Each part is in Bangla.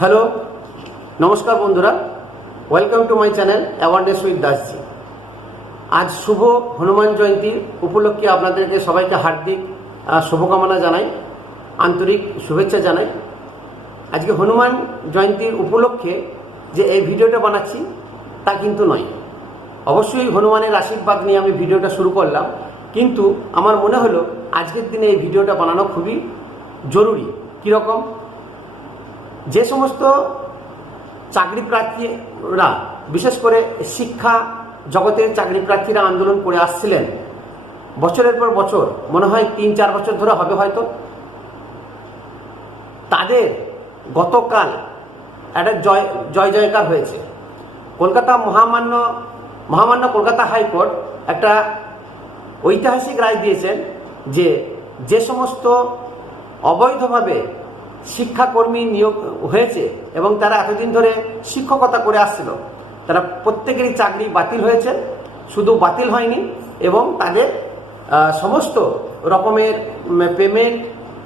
হ্যালো, নমস্কার বন্ধুরা, welcome to my channel awareness with Dasji. আজ শুভ হনুমান জয়ন্তী উপলক্ষে আপনাদেরকে সবাইকে হার্দিক শুভকামনা জানাই, আন্তরিক শুভেচ্ছা জানাই। আজকে হনুমান জয়ন্তীর উপলক্ষে যে এই ভিডিওটা বানাচ্ছি তা কিন্তু নয়। অবশ্যই হনুমানের আশীর্বাদ নিয়ে আমি ভিডিওটা শুরু করলাম, কিন্তু আমার মনে হলো আজকের দিনে এই ভিডিওটা বানানো খুবই জরুরি। কীরকম? যে সমস্ত চাকরি প্রার্থীরা, বিশেষ করে শিক্ষা জগতের চাকরি প্রার্থীরা আন্দোলন করে আসছিলেন বছরের পর বছর, মনে হয় 3-4 বছর ধরে হবে হয়তো, তাদের গতকাল একটা জয় জয়কার হয়েছে। কলকাতা মহামান্য কলকাতা হাইকোর্ট একটা ঐতিহাসিক রায় দিয়েছেন যে সমস্ত অবৈধভাবে শিক্ষাকর্মী নিয়োগ হয়েছে এবং তারা এতদিন ধরে শিক্ষকতা করে আসছিল, তারা প্রত্যেকেরই চাকরি বাতিল হয়েছে। শুধু বাতিল হয়নি, এবং তাদের সমস্ত রকমের পেমেন্ট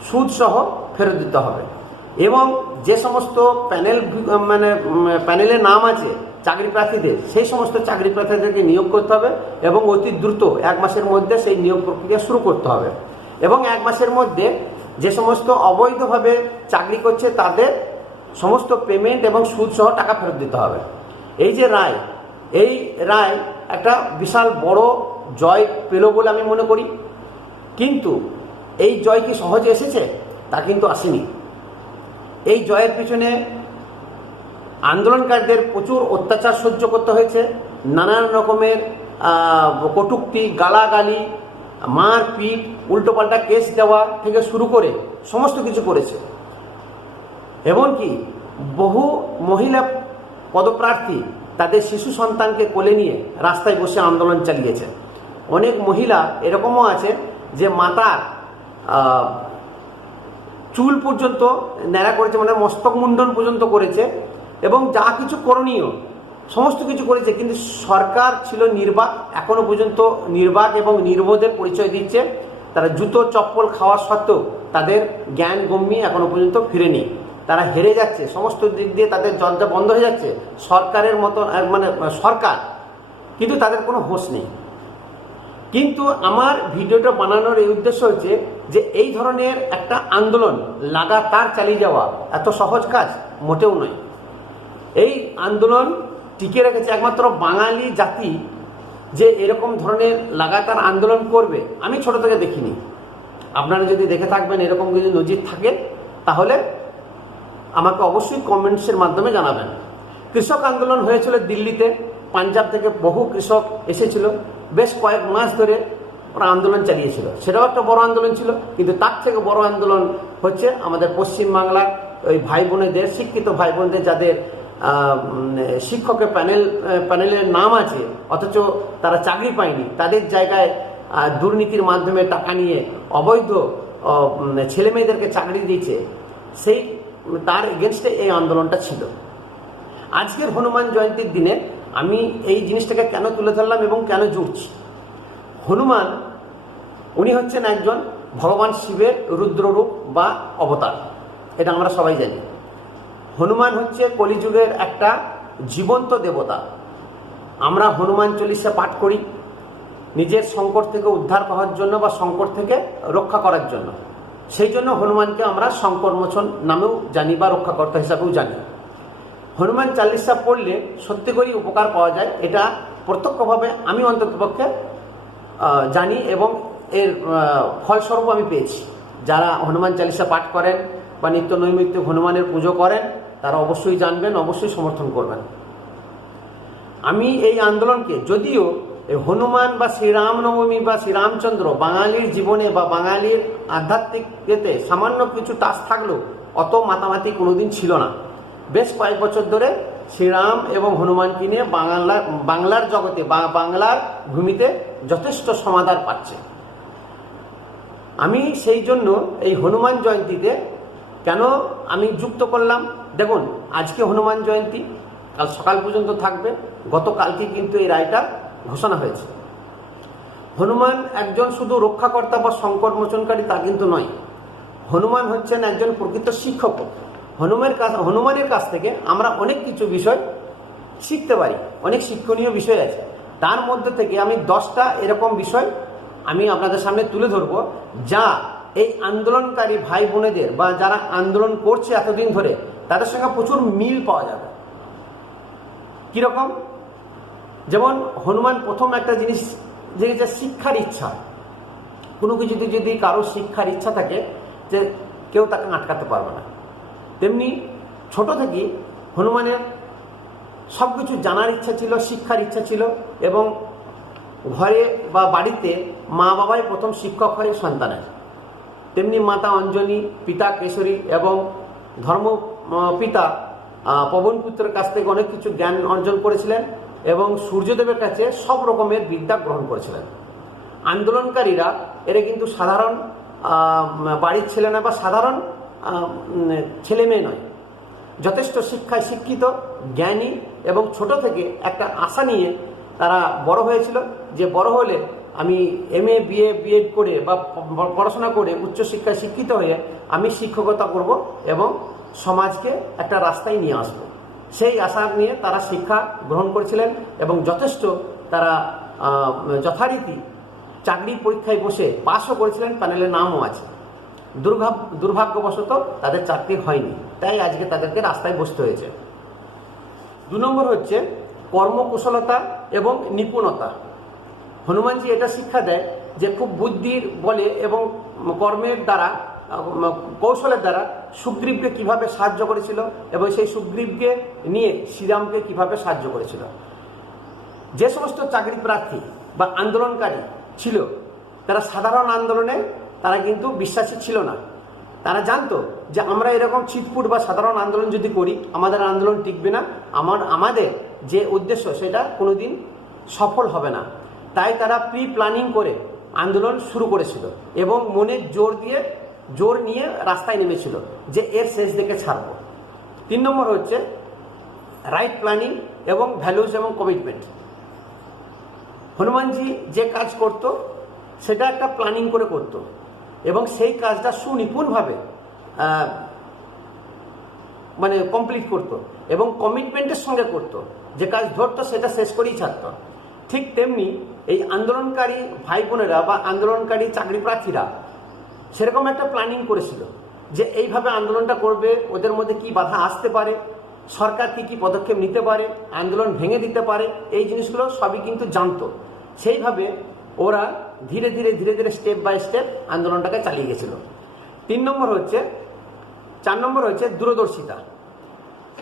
সুদ সহ ফেরত দিতে হবে। এবং যে সমস্ত প্যানেলের নাম আছে চাকরি প্রার্থীদের, সেই সমস্ত চাকরি প্রার্থীদেরকে নিয়োগ করতে হবে এবং অতি দ্রুত 1 মাসের মধ্যে সেই নিয়োগ প্রক্রিয়া শুরু করতে হবে। এবং 1 মাসের মধ্যে যে সমস্ত অবৈধভাবে চাকরি করছে তাদের সমস্ত পেমেন্ট এবং সুদ সহ টাকা ফেরত দিতে হবে। এই যে রায়, এই রায় একটা বিশাল বড় জয় পেল বলে আমি মনে করি। কিন্তু এই জয় কি সহজে এসেছে? তা কিন্তু আসেনি। এই জয়ের পিছনে আন্দোলনকারীদের প্রচুর অত্যাচার সহ্য করতে হয়েছে। নানান রকমের কটূক্তি, গালাগালি, মারপিট, উল্টোপাল্টা কেস দেওয়া থেকে শুরু করে সমস্ত কিছু করেছে। এমনকি বহু মহিলা পদপ্রার্থী তাদের শিশু সন্তানকে কোলে নিয়ে রাস্তায় বসে আন্দোলন চালিয়েছে। অনেক মহিলা এরকমও আছে যে মাথার চুল পর্যন্ত ন্যাড়া করেছে, মানে মস্তক মুন্ডন পর্যন্ত করেছে, এবং যা কিছু করণীয় সমস্ত কিছু করেছে। কিন্তু সরকার ছিল নির্বাক, এখনো পর্যন্ত নির্বাক এবং নির্বোধের পরিচয় দিচ্ছে। তারা জুতো চপ্পল খাওয়া সত্ত্বেও তাদের জ্ঞান গম্যি এখনো পর্যন্ত ফিরেনি। তারা হেরে যাচ্ছে, সমস্ত দিক দিয়ে তাদের দরজা বন্ধ হয়ে যাচ্ছে। সরকারের মতো সরকার, কিন্তু তাদের কোনো হোশ নেই। কিন্তু আমার ভিডিওটা বানানোর এই উদ্দেশ্য হচ্ছে যে এই ধরনের একটা আন্দোলন লাগাতার চালিয়ে যাওয়া এত সহজ কাজ মোটেও নয়। এই আন্দোলন টিকে রেখেছে একমাত্র বাঙালি জাতি, যে এরকম ধরনের লাগাতার আন্দোলন করবে আমি ছোট থেকে দেখিনি। আপনারা যদি দেখে থাকবেন, এরকম যদি নজির থাকে, তাহলে আমাকে অবশ্যই কমেন্টসের মাধ্যমে জানাবেন। কৃষক আন্দোলন হয়েছিল দিল্লিতে, পাঞ্জাব থেকে বহু কৃষক এসেছিল, বেশ কয়েক মাস ধরে ওরা আন্দোলন চালিয়েছিল। সেটাও একটা বড় আন্দোলন ছিল। কিন্তু তার থেকে বড় আন্দোলন হচ্ছে আমাদের পশ্চিমবাংলার ওই ভাই বোনেদের, শিক্ষিত ভাই বোনদের, যাদের শিক্ষকের প্যানেলের নাম আছে অথচ তারা চাকরি পায়নি, তাদের জায়গায় দুর্নীতির মাধ্যমে টাকা নিয়ে অবৈধ ছেলে মেয়েদেরকে চাকরি দিয়েছে। তার এগেনস্টে এই আন্দোলনটা ছিল। আজকের হনুমান জয়ন্তীর দিনে আমি এই জিনিসটাকে কেন তুলে ধরলাম এবং কেন জুড়ছি? হনুমান, উনি হচ্ছেন একজন ভগবান শিবের রুদ্ররূপ বা অবতার, এটা আমরা সবাই জানি। হনুমান হচ্ছে কলিযুগের একটা জীবন্ত দেবতা। আমরা হনুমান চল্লিশা পাঠ করি নিজের সংকট থেকে উদ্ধার করার জন্য বা সংকট থেকে রক্ষা করার জন্য। সেই জন্য হনুমানকে আমরা সংকটমোচন নামেও জানি বা রক্ষাকর্তা হিসাবেও জানি। হনুমান চালিসা পড়লে সত্যি করেই উপকার পাওয়া যায়, এটা প্রত্যক্ষভাবে আমি অন্ততপক্ষে জানি এবং এর ফলস্বরূপ আমি পেয়েছি। যারা হনুমান চালিসা পাঠ করেন বা নিত্য নৈমিত্তিক হনুমানের পুজো করেন, তারা অবশ্যই জানবেন, অবশ্যই সমর্থন করবেন। আমি এই আন্দোলনকে, যদিও হনুমান বা শ্রীরামনবমী বা শ্রীরামচন্দ্র বাঙালির জীবনে বা বাঙালির আধ্যাত্মিক ইয়েতে সামান্য কিছু টাচ থাকলেও অত মাতামাতি কোনোদিন ছিল না। বেশ কয়েক বছর ধরে শ্রীরাম এবং হনুমানকে নিয়ে বাংলার জগতে বা বাংলার ভূমিতে যথেষ্ট সমাদর পাচ্ছে। আমি সেই জন্য এই হনুমান জয়ন্তীতে কেন আমি যুক্ত করলাম, দেখুন আজকে হনুমান জয়ন্তী, কাল সকাল পর্যন্ত থাকবে। গতকালকে কিন্তু এই রায়টা ঘোষণা হয়েছে। হনুমান একজন শুধু রক্ষাকর্তা বা সংকট মোচনকারী তা কিন্তু নয়। হনুমান হচ্ছেন একজন প্রকৃত শিক্ষক। হনুমানের কাছ থেকে আমরা অনেক কিছু বিষয় শিখতে পারি, অনেক শিক্ষণীয় বিষয় আছে। তার মধ্যে থেকে আমি 10টা এরকম বিষয় আমি আপনাদের সামনে তুলে ধরব, যা এই আন্দোলনকারী ভাই বোনেদের বা যারা আন্দোলন করছে এতদিন ধরে তাদের সঙ্গে প্রচুর মিল পাওয়া যাবে। কিরকম? যেমন হনুমান প্রথম একটা জিনিস, যে শিক্ষার ইচ্ছা। কোনো কিছুতে যদি কারো শিক্ষার ইচ্ছা থাকে, যে কেউ তাকে আটকাতে পারবে না। তেমনি ছোট থেকেই হনুমানের সব কিছু জানার ইচ্ছা ছিল, শিক্ষার ইচ্ছা ছিল, এবং ঘরে বা বাড়িতে মা বাবাই প্রথম শিক্ষক হয় সন্তানের। তেমনি মাতা অঞ্জনী, পিতা কেশরী এবং ধর্ম পিতা পবনপুত্রের কাছ থেকে অনেক কিছু জ্ঞান অর্জন করেছিলেন এবং সূর্যদেবের কাছে সব রকমের বিদ্যা গ্রহণ করেছিলেন। আন্দোলনকারীরা এরা কিন্তু সাধারণ বাড়ির ছেলে না বা সাধারণ ছেলে মেয়ে নয়, যথেষ্ট শিক্ষায় শিক্ষিত, জ্ঞানী এবং ছোট থেকে একটা আশা নিয়ে তারা বড় হয়েছিল, যে বড় হলে আমি MA BA BEd করে বা পড়াশোনা করে উচ্চশিক্ষায় শিক্ষিত হয়ে আমি শিক্ষকতা করব এবং সমাজকে একটা রাস্তায় নিয়ে আসব। সেই আশা নিয়ে তারা শিক্ষা গ্রহণ করেছিলেন এবং যথেষ্ট তারা যথারীতি চাকরি পরীক্ষায় বসে পাশও করেছিলেন, প্যানেলের নামও আছে। দুর্ভাগ্যবশত তাদের চাকরি হয়নি, তাই আজকে তাদেরকে রাস্তায় বসতে হয়েছে। 2 নম্বর হচ্ছে কর্মকুশলতা এবং নিপুণতা। হনুমানজি এটা শিক্ষা দেয় যে খুব বুদ্ধির বলে এবং কর্মের দ্বারা, কৌশলের দ্বারা সুগ্রীবকে কিভাবে সাহায্য করেছিল এবং সেই সুগ্রীবকে নিয়ে শ্রীরামকে কিভাবে সাহায্য করেছিল। যে সমস্ত চাকরি প্রার্থী বা আন্দোলনকারী ছিল তারা সাধারণ আন্দোলনে তারা কিন্তু বিশ্বাসী ছিল না। তারা জানতো যে আমরা এরকম ছিটপুট বা সাধারণ আন্দোলন যদি করি আমাদের আন্দোলন টিকবে না, আমাদের যে উদ্দেশ্য সেটা কোনোদিন সফল হবে না। তাই তারা প্রি প্ল্যানিং করে আন্দোলন শুরু করেছিল এবং মনে জোর নিয়ে রাস্তায় নেমেছিল যে এর শেষ দিকে ছাড়ব। 3 নম্বর হচ্ছে রাইট প্ল্যানিং এবং ভ্যালুস এবং কমিটমেন্ট। হনুমানজি যে কাজ করত সেটা একটা প্ল্যানিং করে করত এবং সেই কাজটা সুনিপুণভাবে মানে কমপ্লিট করত এবং কমিটমেন্টের সঙ্গে করত। যে কাজ ধরতো সেটা শেষ করেই ছাড়ত। ঠিক তেমনি এই আন্দোলনকারী ভাই বোনেরা বা আন্দোলনকারী চাকরি প্রার্থীরা সেরকম একটা প্ল্যানিং করেছিল যে এইভাবে আন্দোলনটা করবে, ওদের মধ্যে কি বাধা আসতে পারে, সরকার কি কি পদক্ষেপ নিতে পারে, আন্দোলন ভেঙে দিতে পারে, এই জিনিসগুলো সবই কিন্তু জানতো। সেইভাবে ওরা ধীরে ধীরে স্টেপ বাই স্টেপ আন্দোলনটাকে চালিয়ে গেছিল। 4 নম্বর হচ্ছে দূরদর্শিতা।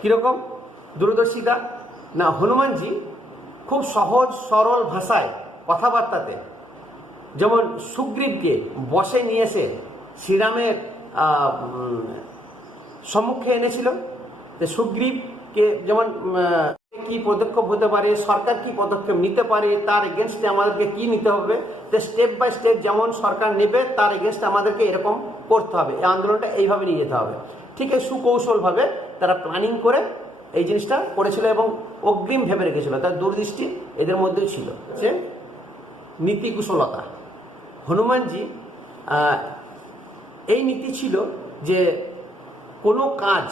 কিরকম দূরদর্শিতা? না, হনুমানজি খুব সহজ সরল ভাষায় কথাবার্তাতে যেমন সুগ্রীবকে বশে নিয়ে এসে শ্রীরামের সম্মুখে এনেছিল। সুগ্রীবকে যেমন কি পদক্ষেপ হতে পারে, সরকার কি পদক্ষেপ নিতে পারে, তার এগেনস্টে আমাদেরকে কি নিতে হবে, তো স্টেপ বাই স্টেপ যেমন সরকার নেবে তার এগেনস্টে আমাদেরকে এরকম করতে হবে, এই আন্দোলনটা এইভাবে নিয়ে যেতে হবে। ঠিক এই সুকৌশলভাবে তারা প্ল্যানিং করে এই জিনিসটা করেছিল এবং অগ্রিম ভেবে রেখেছিল। তার দূরদৃষ্টি এদের মধ্যেই ছিল। যে নীতি কুশলতা, হনুমানজি এই নীতি ছিল যে কোনো কাজ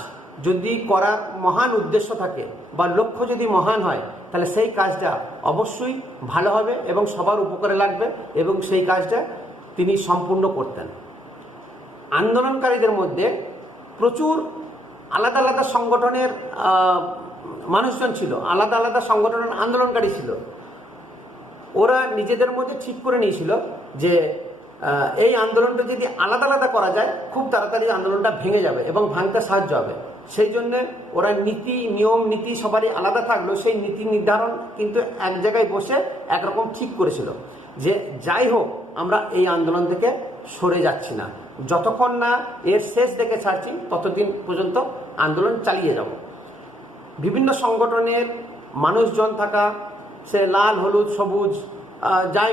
যদি করার মহান উদ্দেশ্য থাকে বা লক্ষ্য যদি মহান হয় তাহলে সেই কাজটা অবশ্যই ভালো হবে এবং সবার উপকারে লাগবে এবং সেই কাজটা তিনি সম্পূর্ণ করতেন। আন্দোলনকারীদের মধ্যে প্রচুর আলাদা আলাদা সংগঠনের মানুষজন ছিল, আলাদা আলাদা সংগঠনের আন্দোলনকারী ছিল। ওরা নিজেদের মধ্যে ঠিক করে নিয়েছিল যে এই আন্দোলনটা যদি আলাদা আলাদা করা যায় খুব তাড়াতাড়ি আন্দোলনটা ভেঙে যাবে এবং ভাঙতে সাহায্য হবে। সেই জন্য ওরা নিয়ম নীতি সবারই আলাদা থাকলো, সেই নীতি নির্ধারণ কিন্তু এক জায়গায় বসে একরকম ঠিক করেছিল যে যাই হোক আমরা এই আন্দোলন থেকে সরে যাচ্ছি না, যতক্ষণ না এর শেষ দেখে ছাড়ছি ততদিন পর্যন্ত আন্দোলন চালিয়ে যাব। বিভিন্ন সংগঠনের মানুষজন থাকা, সে লাল হলুদ সবুজ যাই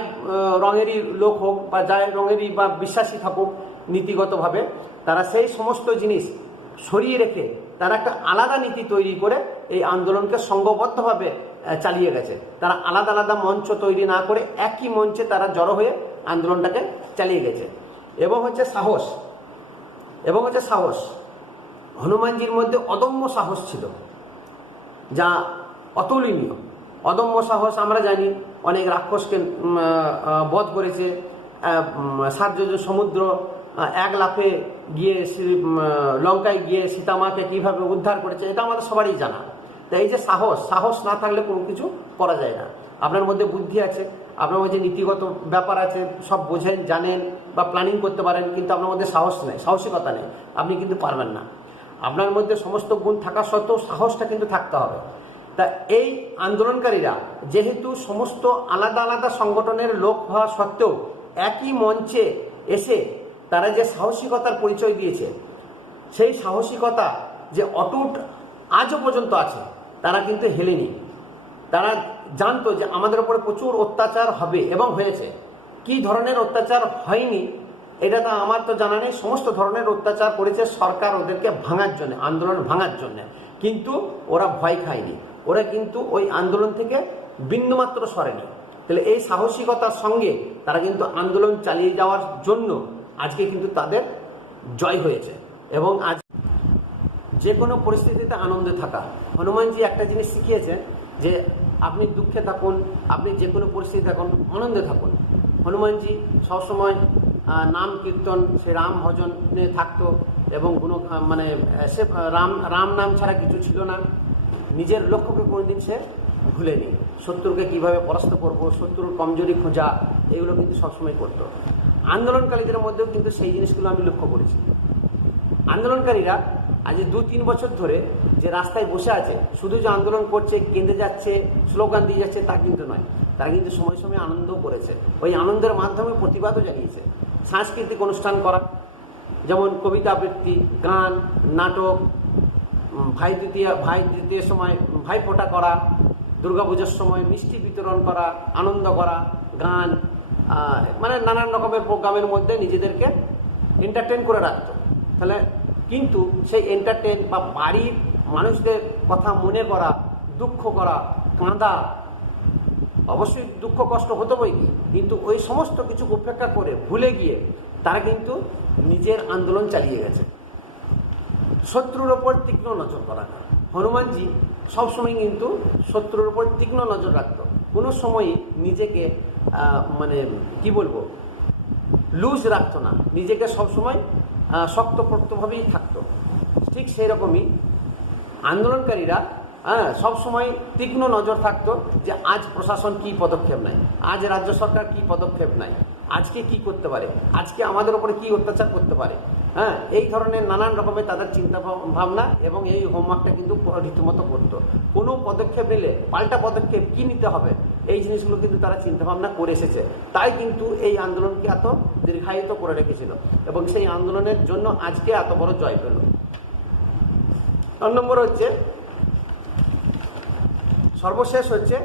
রঙেরই লোক হোক বা যাই রঙেরই বা বিশ্বাসী থাকুক, নীতিগতভাবে তারা সেই সমস্ত জিনিস সরিয়ে রেখে তারা একটা আলাদা নীতি তৈরি করে এই আন্দোলনকে সংঘবদ্ধভাবে চালিয়ে গেছে। তারা আলাদা আলাদা মঞ্চ তৈরি না করে একই মঞ্চে তারা জড়ো হয়ে আন্দোলনটাকে চালিয়ে গেছে। এবং হচ্ছে সাহস হনুমানজির মধ্যে অদম্য সাহস ছিল, যা অতুলনীয়। অদম্য সাহস আমরা জানি, অনেক রাক্ষসকে বধ করেছে, 7 যোজন সমুদ্র এক লাফে গিয়ে লঙ্কায় গিয়ে সীতামাকে কিভাবে উদ্ধার করেছে, এটা আমাদের সবারই জানা। তাই এই যে সাহস না থাকলে কোনো কিছু করা যায় না। আপনার মধ্যে বুদ্ধি আছে, আপনার মধ্যে নীতিগত ব্যাপার আছে, সব বোঝেন, জানেন বা প্ল্যানিং করতে পারেন, কিন্তু আপনার মধ্যে সাহস নেই, সাহসিকতা নেই, আপনি কিন্তু পারবেন না। আপনার মধ্যে সমস্ত গুণ থাকা সত্ত্বেও সাহসটা কিন্তু থাকতে হবে। তা এই আন্দোলনকারীরা যেহেতু সমস্ত আলাদা আলাদা সংগঠনের লোক হওয়া সত্ত্বেও একই মঞ্চে এসে তারা যে সাহসিকতার পরিচয় দিয়েছে, সেই সাহসিকতা যে অটুট আজও পর্যন্ত আছে, তারা কিন্তু হেলেনি। তারা জানতো যে আমাদের উপরে প্রচুর অত্যাচার হবে এবং হয়েছে। কি ধরনের অত্যাচার হয়নি এটা তো আমার তো জানা নেই। সমস্ত ধরনের অত্যাচার করেছে সরকার ওদেরকে ভাঙার জন্য, আন্দোলন ভাঙার জন্য, কিন্তু ওরা ভয় খায়নি, ওরা কিন্তু ওই আন্দোলন থেকে বিন্দুমাত্র সরেনি। তাহলে এই সাহসিকতার সঙ্গে তারা কিন্তু আন্দোলন চালিয়ে যাওয়ার জন্য আজকে কিন্তু তাদের জয় হয়েছে। এবং আজ যে কোনো পরিস্থিতিতে আনন্দে থাকা, হনুমানজি একটা জিনিস শিখিয়েছেন যে আপনি দুঃখে থাকুন, আপনি যে কোনো পরিস্থিতি থাকুন, আনন্দে থাকুন। হনুমানজি সবসময় নাম কীর্তন, সে রাম ভজনে থাকতো এবং কোনো সে রাম নাম ছাড়া কিছু ছিল না। নিজের লক্ষ্যকে কোনোদিন সে ভুলেনি। শত্রুকে কিভাবে পরাস্ত করব, শত্রুর কমজোরি খোঁজা, এগুলো কিন্তু সবসময় করতো। আন্দোলনকারীদের মধ্যেও কিন্তু সেই জিনিসগুলো আমি লক্ষ্য করেছি। আন্দোলনকারীরা আজ 2-3 বছর ধরে যে রাস্তায় বসে আছে, শুধু যে আন্দোলন করছে, কেঁদে যাচ্ছে, স্লোগান দিয়ে যাচ্ছে, তা কিন্তু নয়। তারা কিন্তু সময় সময় আনন্দও করেছে, ওই আনন্দের মাধ্যমে প্রতিবাদও জানিয়েছে। সাংস্কৃতিক অনুষ্ঠান করা, যেমন কবিতা আবৃত্তি, গান, নাটক, ভাই দ্বিতীয় সময় ভাইফোঁটা করা, দুর্গাপূজার সময় মিষ্টি বিতরণ করা, আনন্দ করা, গান, নানান রকমের প্রোগ্রামের মধ্যে নিজেদেরকে এন্টারটেন করে রাখতো। তাহলে কিন্তু সেই এন্টারটেন বা বাড়ির মানুষদের কথা মনে করা, দুঃখ করা, কাঁদা, অবশ্যই দুঃখ কষ্ট হতে বই কি, কিন্তু ওই সমস্ত কিছু উপেক্ষা করে ভুলে গিয়ে তারা কিন্তু নিজের আন্দোলন চালিয়ে গেছে। শত্রুর ওপর তীক্ষ্ণ নজর করা। হনুমানজি সবসময় কিন্তু শত্রুর ওপর তীক্ষ্ণ নজর রাখতো, কোনো সময়ই নিজেকে লুজ রাখতো না, নিজেকে সবসময় শক্তপোক্তভাবেই থাকতো। ঠিক সেই রকমই আন্দোলনকারীরা সবসময় তীক্ষ্ণ নজর থাকতো যে আজ প্রশাসন কি পদক্ষেপ নেয়, আজ রাজ্য সরকার কি পদক্ষেপ নেয়, আজকে কি করতে পারে, আজকে আমাদের উপরে কি অত্যাচার করতে পারে। এই ধরনের নানান রকমের তাদের চিন্তা ভাবনা এবং এই হোমওয়ার্কটা কিন্তু রীতিমতো করতো। কোনো পদক্ষেপ নিলে পাল্টা পদক্ষেপ কি নিতে হবে, এই জিনিসগুলো কিন্তু তারা চিন্তা ভাবনা করে এসেছে। তাই কিন্তু এই আন্দোলনকে এত দীর্ঘায়িত করে রেখেছিল এবং সেই আন্দোলনের জন্য আজকে এত বড় জয় পেল। 4 নম্বর হচ্ছে, সর্বশেষ হচ্ছে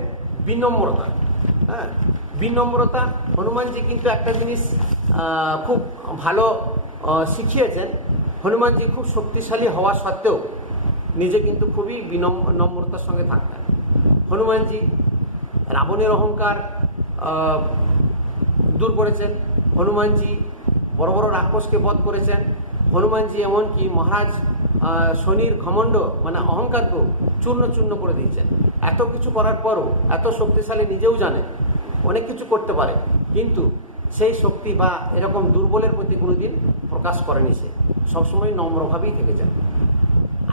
বিনম্রতা। বিনম্রতা। হনুমানজি কিন্তু একটা জিনিস খুব ভালো শিখিয়েছেন। হনুমানজি খুব শক্তিশালী হওয়া সত্ত্বেও নিজে কিন্তু খুবই নম্রতার সঙ্গে থাকতেন। হনুমানজি রাবণের অহংকার দূর করেছেন, হনুমানজি বড় বড় রাক্ষসকে বধ করেছেন, হনুমানজি এমনকি মহারাজ শনির ঘমণ্ড অহংকারকেও চূর্ণ চূর্ণ করে দিয়েছেন। এত কিছু করার পরও, এত শক্তিশালী, নিজেও জানে অনেক কিছু করতে পারে, কিন্তু সেই শক্তি বা এরকম দুর্বলের প্রতি কোনোদিন প্রকাশ করেনি। সে সবসময় নম্রভাবেই থেকেছেন।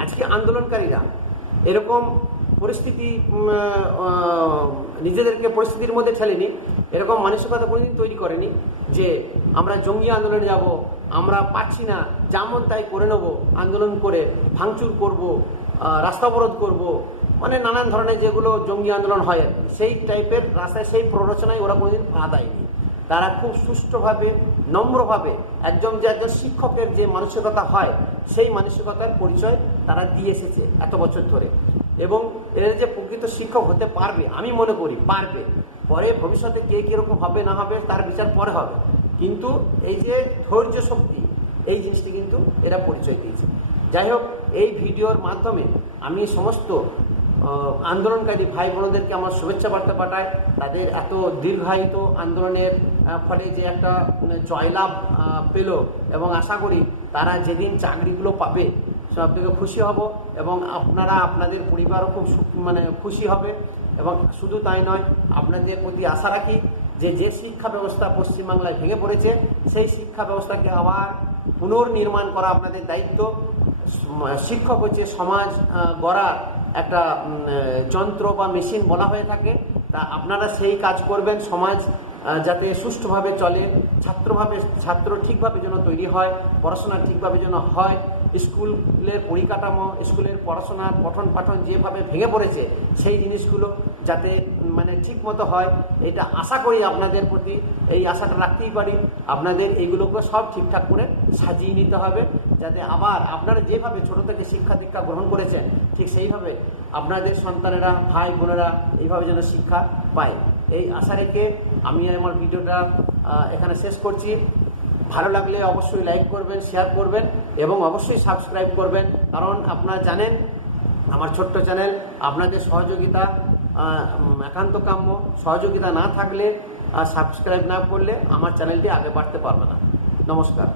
আজকে আন্দোলনকারীরা এরকম পরিস্থিতি, নিজেদেরকে পরিস্থিতির মধ্যে ঠেলেনি, এরকম মানসিকতা কোনোদিন তৈরি করেনি যে আমরা জঙ্গি আন্দোলনে যাব, আমরা পাচ্ছি না, যেমন তাই করে নেব, আন্দোলন করে ভাঙচুর করব, রাস্তা অবরোধ করব, নানান ধরনের যেগুলো জঙ্গি আন্দোলন হয় আর কি, সেই টাইপের রাস্তায় সেই প্ররোচনায় ওরা কোনোদিন পা দেয়নি। তারা খুব সুষ্ঠুভাবে, নম্রভাবে একজন শিক্ষকের যে মানসিকতা হয়, সেই মানসিকতার পরিচয় তারা দিয়ে এসেছে এত বছর ধরে। এবং এর যে প্রকৃত শিক্ষক হতে পারবে, আমি মনে করি পারবে। পরে ভবিষ্যতে কে কীরকম হবে না হবে তার বিচার পরে হবে, কিন্তু এই যে ধৈর্য শক্তি, এই জিনিসটি কিন্তু এরা পরিচয় দিয়েছে। যাই হোক, এই ভিডিওর মাধ্যমে আমি সমস্ত আন্দোলনকারী ভাই বোনদেরকে আমার শুভেচ্ছা বার্তা পাঠাই। তাদের এত দীর্ঘায়িত আন্দোলনের ফলে যে একটা জয়লাভ পেল, এবং আশা করি তারা যেদিন চাকরিগুলো পাবে সব থেকে খুশি হব এবং আপনারা আপনাদের পরিবারও খুব খুশি হবে। এবং শুধু তাই নয়, আপনাদের প্রতি আশা রাখি যে শিক্ষা ব্যবস্থা পশ্চিমবাংলায় ভেঙে পড়েছে সেই শিক্ষা ব্যবস্থাকে আবার পুনর্নির্মাণ করা আপনাদের দায়িত্ব। শিক্ষক হচ্ছে সমাজ গড়ার একটা যন্ত্র বা মেশিন বলা হয়ে থাকে। তা আপনারা সেই কাজ করবেন, সমাজ যাতে সুষ্ঠুভাবে চলে, ছাত্র ঠিকভাবে যেন তৈরি হয়, পড়াশোনা ঠিকভাবে যেন হয়, স্কুলের পরিকাঠামো, স্কুলের পড়াশোনার পঠন পাঠন যেভাবে ভেঙে পড়েছে সেই জিনিসগুলো যাতে ঠিক মতো হয়, এটা আশা করি। আপনাদের প্রতি এই আশাটা রাখতেই পারি। আপনাদের এইগুলোকে সব ঠিকঠাক করে সাজিয়ে নিতে হবে, যাতে আবার আপনারা যেভাবে ছোট থেকে শিক্ষা দীক্ষা গ্রহণ করেছেন ঠিক সেইভাবে আপনাদের সন্তানেরা, ভাই বোনেরা এইভাবে যেন শিক্ষা পায়, এই আশা রেখে আমি আমার ভিডিওটা এখানে শেষ করছি। ভালো লাগলে অবশ্যই লাইক করবেন, শেয়ার করবেন এবং অবশ্যই সাবস্ক্রাইব করবেন, কারণ আপনারা জানেন আমার ছোট্ট চ্যানেল, আপনাদের সহযোগিতা একান্ত কাম্য। সহযোগিতা না থাকলে, সাবস্ক্রাইব না করলে আমার চ্যানেলটি আগে বাড়তে পারবে না। নমস্কার।